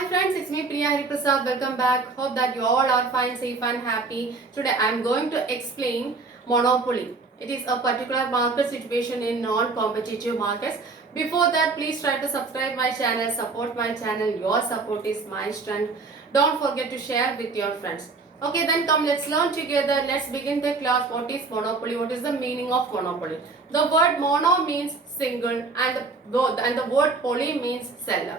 Hi friends, it's me Priya Hariprasad. Welcome back. Hope that you all are fine, safe and happy. Today I am going to explain monopoly. It is a particular market situation in non-competitive markets. Before that, please try to subscribe my channel, support my channel. Your support is my strength. Don't forget to share with your friends. Okay, then come let's learn together. Let's begin the class. What is monopoly? What is the meaning of monopoly? The word mono means single and the word poly means seller.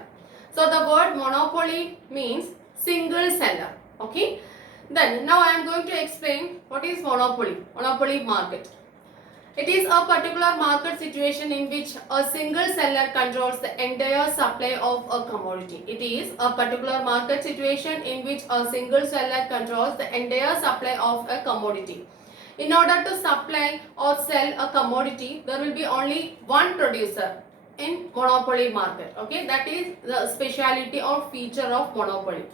So the word monopoly means single seller. Okay. Then now I am going to explain what is monopoly. Monopoly market. It is a particular market situation in which a single seller controls the entire supply of a commodity. It is a particular market situation in which a single seller controls the entire supply of a commodity. In order to supply or sell a commodity, there will be only one producer in monopoly market. Okay, that is the speciality or feature of monopoly.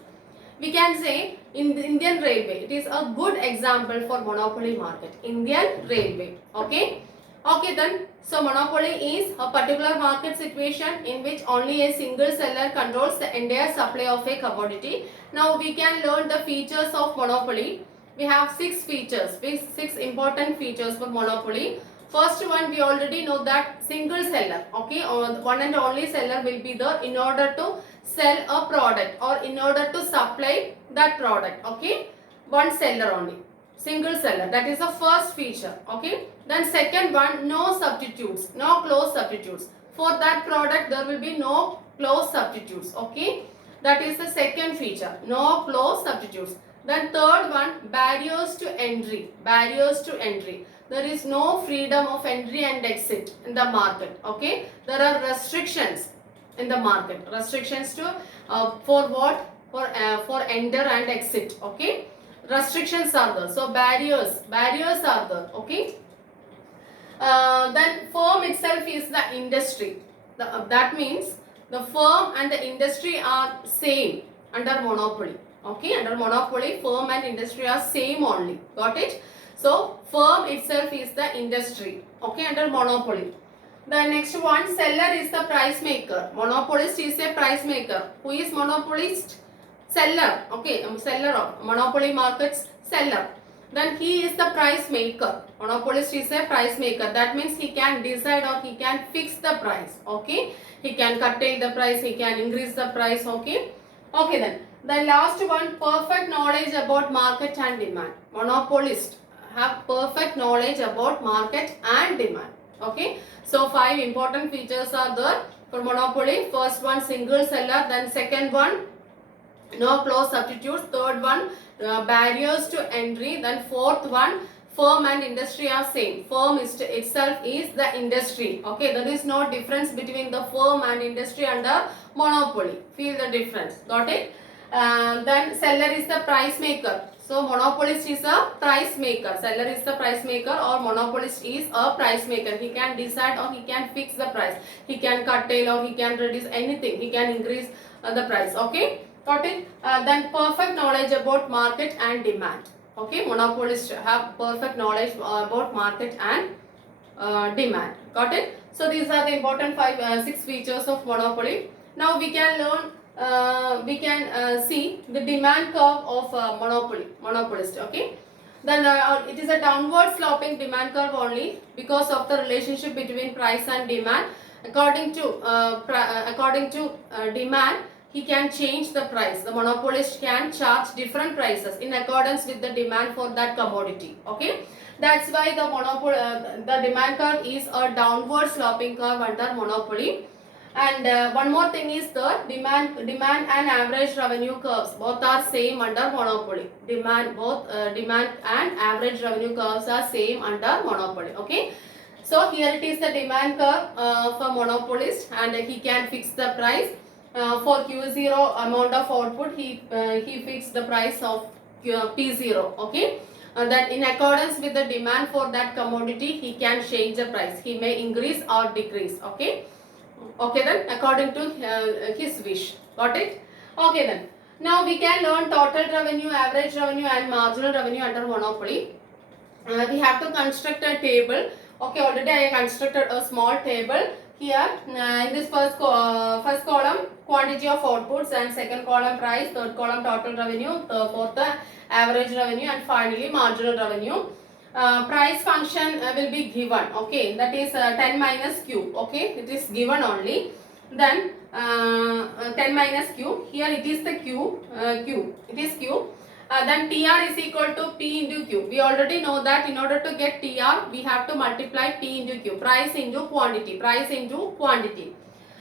We can say in the Indian Railway, it is a good example for monopoly market. Indian Railway. Okay. Okay then, so monopoly is a particular market situation in which only a single seller controls the entire supply of a commodity. Now we can learn the features of monopoly. We have six features, six important features for monopoly. First one, we already know that single seller, okay, one and only seller will be there in order to sell a product or in order to supply that product, okay, one seller only, single seller, that is the first feature, okay. Then second one, no substitutes, no close substitutes. For that product there will be no close substitutes, okay, that is the second feature, no close substitutes. Then third one, barriers to entry, barriers to entry. There is no freedom of entry and exit in the market, okay. There are restrictions in the market, restrictions to for what, for enter and exit, okay. Restrictions are there, so barriers are there, okay. Then firm itself is the industry. That means the firm and the industry are same under monopoly. Okay, under monopoly, firm and industry are same only. Got it? So firm itself is the industry. Okay, under monopoly. The next one, seller is the price maker. Monopolist is a price maker. Who is monopolist? Seller. Okay, seller of monopoly markets, seller. Then he is the price maker. Monopolist is a price maker. That means he can decide or he can fix the price. Okay, he can curtail the price, he can increase the price. Okay, okay then. The last one, perfect knowledge about market and demand. Monopolist have perfect knowledge about market and demand. Okay, so five important features are there for monopoly. First one, single seller. Then second one, no close substitutes. Third one, barriers to entry. Then fourth one, firm and industry are same. Firm itself is the industry. Okay, there is no difference between the firm and industry under monopoly. Feel the difference. Got it? Then seller is the price maker. So monopolist is a price maker. Seller is the price maker or monopolist is a price maker. He can decide or he can fix the price. He can curtail or he can reduce anything. He can increase the price. Okay. Got it? Then perfect knowledge about market and demand. Okay. Monopolists have perfect knowledge about market and demand. Got it? So these are the important six features of monopoly. Now we can learn see the demand curve of monopolist. Okay, then it is a downward sloping demand curve only because of the relationship between price and demand. According to demand, he can change the price. The monopolist can charge different prices in accordance with the demand for that commodity. Okay, that's why the demand curve is a downward sloping curve under monopoly. And one more thing is the demand and average revenue curves. Both are same under monopoly. Demand and average revenue curves are same under monopoly. Okay. So here it is the demand curve for monopolist, and he can fix the price. For Q0 amount of output, he fixed the price of P0. Okay. That in accordance with the demand for that commodity, he can change the price. He may increase or decrease. Okay. Okay then, according to his wish. Got it? Okay then. Now we can learn total revenue, average revenue and marginal revenue under monopoly. We have to construct a table. Okay, already I constructed a small table. here in this first column quantity of outputs, and second column price, third column total revenue, fourth average revenue, and finally marginal revenue. Price function will be given, okay, that is 10 minus q, okay, it is given only. Then 10 minus q, here it is the q, it is q. Then TR is equal to P into Q. We already know that in order to get TR, we have to multiply P into Q. Price into quantity. Price into quantity.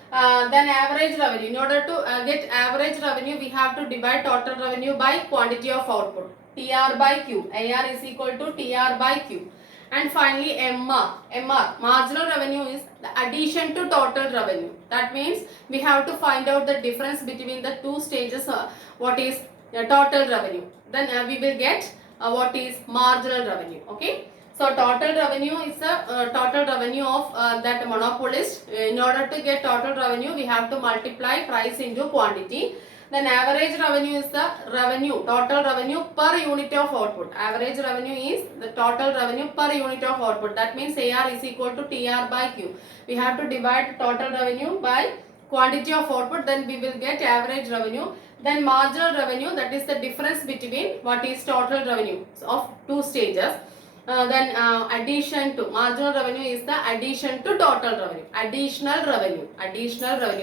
Then average revenue. In order to get average revenue, we have to divide total revenue by quantity of output. TR by Q. AR is equal to TR by Q. And finally MR. Marginal revenue is the addition to total revenue. That means we have to find out the difference between the two stages. What is total revenue? Then we will get what is marginal revenue. Okay. So total revenue is the total revenue of that monopolist. In order to get total revenue, we have to multiply price into quantity. Then average revenue is the revenue, total revenue per unit of output. Average revenue is the total revenue per unit of output. That means AR is equal to TR by Q. We have to divide total revenue by quantity of output, then we will get average revenue. Then marginal revenue, that is the difference between what is total revenue of two stages. Then addition to marginal revenue is the addition to total revenue. Additional revenue,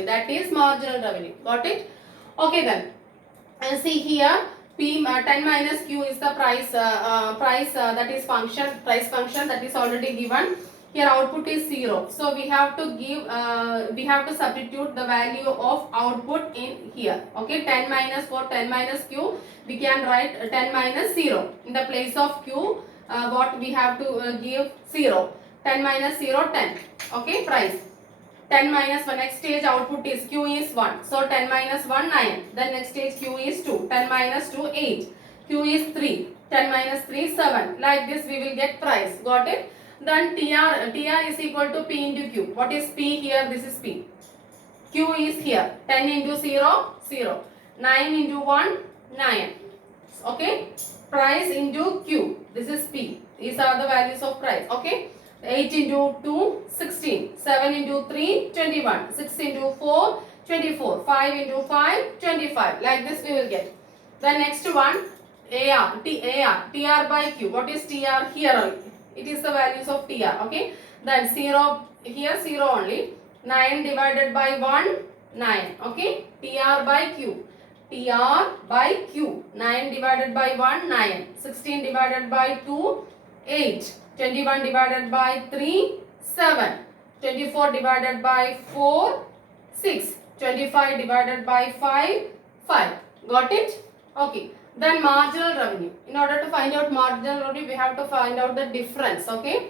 that is marginal revenue. Got it? Okay then. And see here, P 10 minus Q is the price that is price function that is already given. Here output is 0. So we have to give we have to substitute the value of output in here. Okay, 10 minus for 10 minus Q, we can write 10 minus 0. In the place of Q, what we have to give 0. 10 minus 0, 10. Okay, price. 10 minus 1, next stage output is Q is 1. So 10 minus 1, 9. Then next stage Q is 2. 10 minus 2, 8. Q is 3. 10 minus 3, 7. Like this we will get price. Got it? Then TR is equal to P into Q. What is P here? This is P. Q is here. 10 into 0, 0. 9 into 1, 9. Okay? Price into Q. This is P. These are the values of price. Okay? 8 into 2, 16. 7 into 3, 21. 6 into 4, 24. 5 into 5, 25. Like this we will get. The next one, TR by Q. What is TR here? It is the values of TR. Okay. Then 0, here 0 only. 9 divided by 1, 9. Okay. TR by Q. TR by Q. 9 divided by 1, 9. 16 divided by 2, 8. 21 divided by 3, 7. 24 divided by 4, 6. 25 divided by 5, 5. Got it? Okay. Then marginal revenue. In order to find out marginal revenue, we have to find out the difference, okay,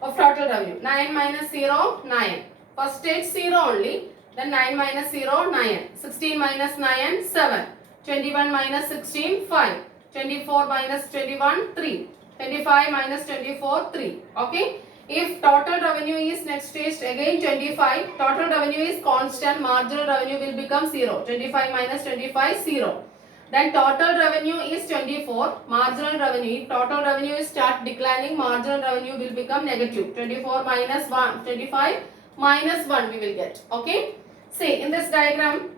of total revenue. 9 minus 0, 9. First stage 0 only. Then 9 minus 0, 9. 16 minus 9, 7. 21 minus 16, 5. 24 minus 21, 3. 25 minus 24, 3. Okay. If total revenue is next stage again 25, total revenue is constant, marginal revenue will become 0. 25 minus 25, 0. Then total revenue is 24, marginal revenue, if total revenue is start declining, marginal revenue will become negative. 24 minus 1, 25 minus 1 we will get. Okay. See in this diagram,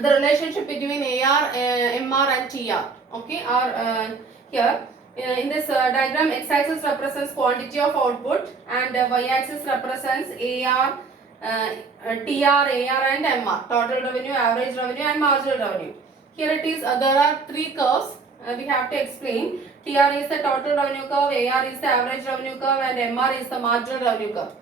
the relationship between AR, MR and TR. Okay, are here. In this diagram, x-axis represents quantity of output and y-axis represents AR, TR, AR and MR. Total revenue, average revenue and marginal revenue. Here it is, there are three curves we have to explain. TR is the total revenue curve, AR is the average revenue curve and MR is the marginal revenue curve.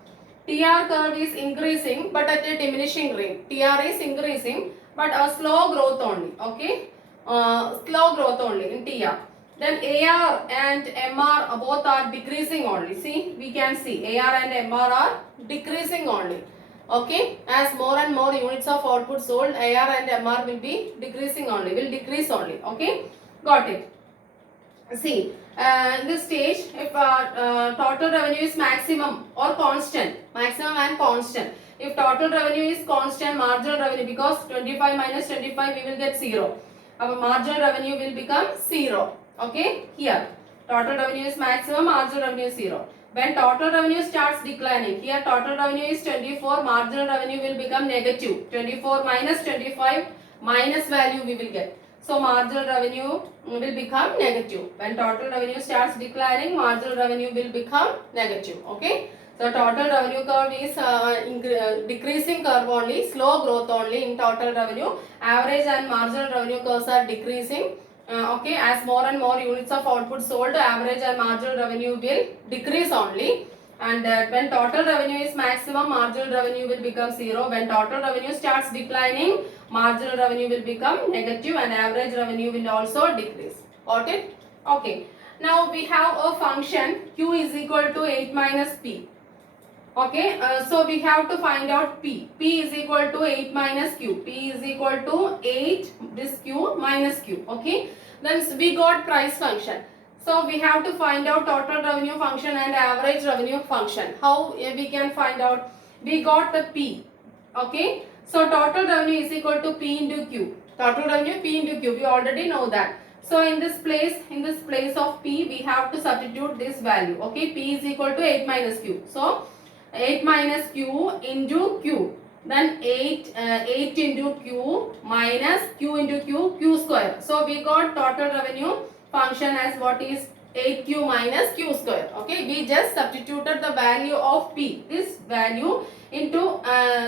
TR curve is increasing but at a diminishing rate. TR is increasing but a slow growth only. Okay, slow growth only in TR. Then AR and MR both are decreasing only. See, we can see AR and MR are decreasing only. Okay, as more and more units of output sold, AR and MR will be decreasing only, will decrease only. Okay, got it. See, in this stage, if total revenue is maximum or constant, maximum and constant. If total revenue is constant, marginal revenue, because 25 minus 25 we will get 0. Our marginal revenue will become 0. Okay, here total revenue is maximum, marginal revenue is 0. When total revenue starts declining, here total revenue is 24, marginal revenue will become negative. 24 minus 25 minus value we will get. So marginal revenue will become negative. When total revenue starts declining, marginal revenue will become negative. Okay. So total revenue curve is decreasing curve only, slow growth only in total revenue. Average and marginal revenue curves are decreasing. Okay, as more and more units of output sold, average and marginal revenue will decrease only. And when total revenue is maximum, marginal revenue will become zero. When total revenue starts declining, marginal revenue will become negative and average revenue will also decrease. Got it? Okay. Now we have a function Q is equal to 8 minus P. Okay, so we have to find out P. P is equal to 8 minus Q. P is equal to 8, this Q minus Q. Okay, then we got price function. So we have to find out total revenue function and average revenue function. How we can find out? We got the P. Okay, so total revenue is equal to P into Q. Total revenue P into Q. We already know that. So in this place of P, we have to substitute this value. Okay, P is equal to 8 minus Q. So 8 minus Q into Q. Then 8 into Q minus Q into Q square. So we got total revenue function as what is 8Q minus Q square. Okay, we just substituted the value of P, this value into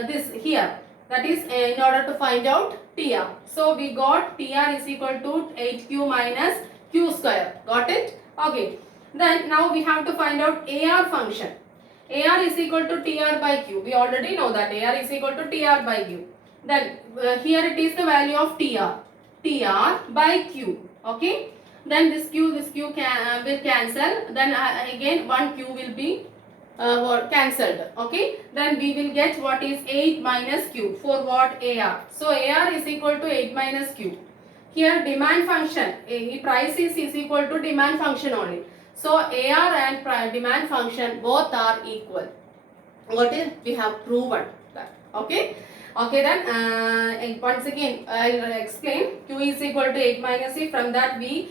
this here. That is in order to find out TR. So we got TR is equal to 8Q minus Q square. Got it? Okay. Then now we have to find out AR function. AR is equal to TR by Q. We already know that AR is equal to TR by Q. Then here it is the value of TR. TR by Q. Okay. Then this Q will cancel. Then again one Q will be cancelled. Okay. Then we will get what is 8 minus Q for what AR. So AR is equal to 8 minus Q. Here demand function, price is equal to demand function only. So AR and demand function both are equal. What is? We have proven that. Okay. Okay, then once again I'll explain. Q is equal to 8 minus C. From that we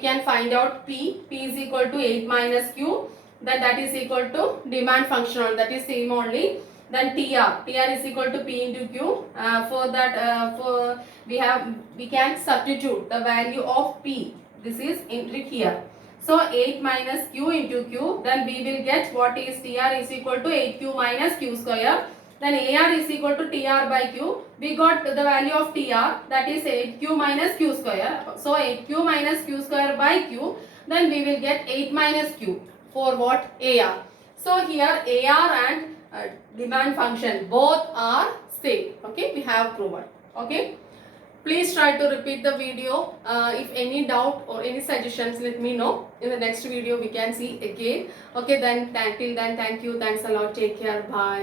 can find out P. P is equal to 8 minus Q. Then that is equal to demand function only. That is same only. Then TR. TR is equal to P into Q. For that we can substitute the value of P. This is into here. So 8 minus Q into Q, then we will get what is TR is equal to 8Q minus Q square. Then AR is equal to TR by Q. We got the value of TR, that is 8Q minus Q square. So 8Q minus Q square by Q, then we will get 8 minus Q for what? AR. So here AR and demand function both are same. Okay, we have proven. Okay. Please try to repeat the video. If any doubt or any suggestions, let me know. In the next video, we can see again. Okay, then till then, thank you. Thanks a lot. Take care. Bye.